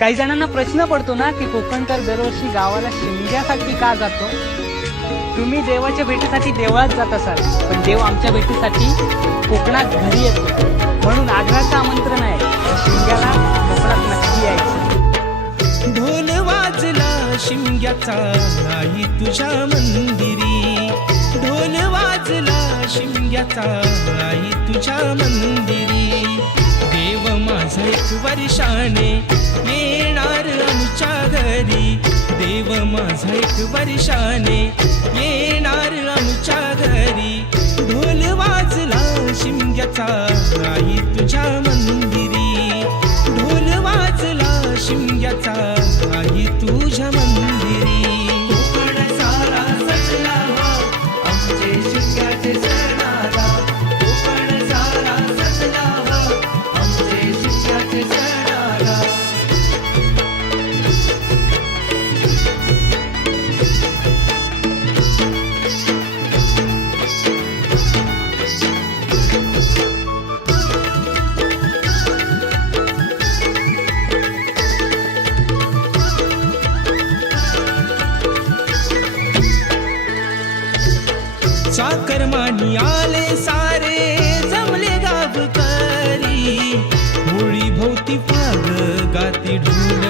काही जणांना प्रश्न पडतो ना की कोकणकर दरवर्षी गावाला शिमग्यासाठी का जातो. तुम्ही देवाच्या भेटीसाठी देवळात जात असाल, पण देव आमच्या भेटीसाठी कोकणात घरी येतो. म्हणून आग्रहाचं आमंत्रण आहे, शिमग्याला कोकणात नक्की यायचं. ढोल वाजला शिमग्याचा आई तुझ्या मंदिरी, ढोल वाजला शिमग्याचा आई तुझ्या मंदिरी. देव माझा एक वर्षाने येणार आमच्या घरी, देव माझा एक वर्षाने येणार आमच्या घरी. ढोल वाजला शिमग्याचा आई तुझ्या मंदिरी, ढोल वाजला शिमग्याचा आई तुझ्या मंदिरी. कोकण सारा सजला हा आमचे शिमग्याचे सणाला, कोकण सारा सजला हा आमचे शिमग्याचे सणाला. चाकरमानी आले सारे जमले गावकरी, होळी भोवती फाग गाती ढोल